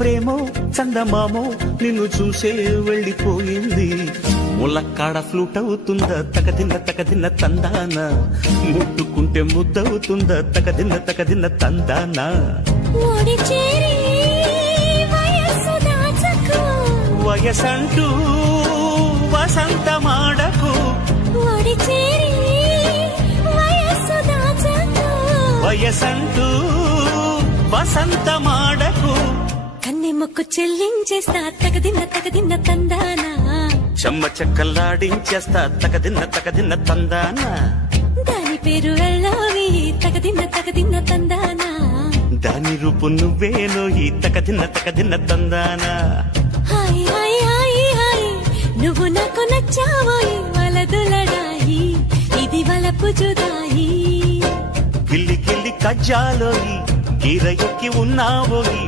ప్రేమో చందమామో నిన్ను చూసే వెళ్ళిపోయింది. ములక్కాడ ఫ్లూట్ అవుతుందా తకదిన్న తందాన, ముట్టుకుంటే ముద్దవుతుందా తకదిన్న తందాన. వయసంటూ వసంతమాడకు, వయసంటూ వసంతమాడకు. కన్నె మొక్కు చెల్లించేస్తా తగదిన్న తందానా, చెమ్మ చెక్కల్లాడించేస్తా తకదిన్న తందానా. దాని పేరు వెళ్ళావి తగదిన్న తందానా, దాని రూపు నువ్వేనోయి తకదిన్న తందానా. హాయ్ హాయ్ హాయ్ హాయ్ నువ్వు నాకు నచ్చావోయి, వలదులడాయి ఇది వలపు జుదాయి. గిల్లి గిల్లి కజ్జాలోయి, కీర ఎక్కి ఉన్నావోయి.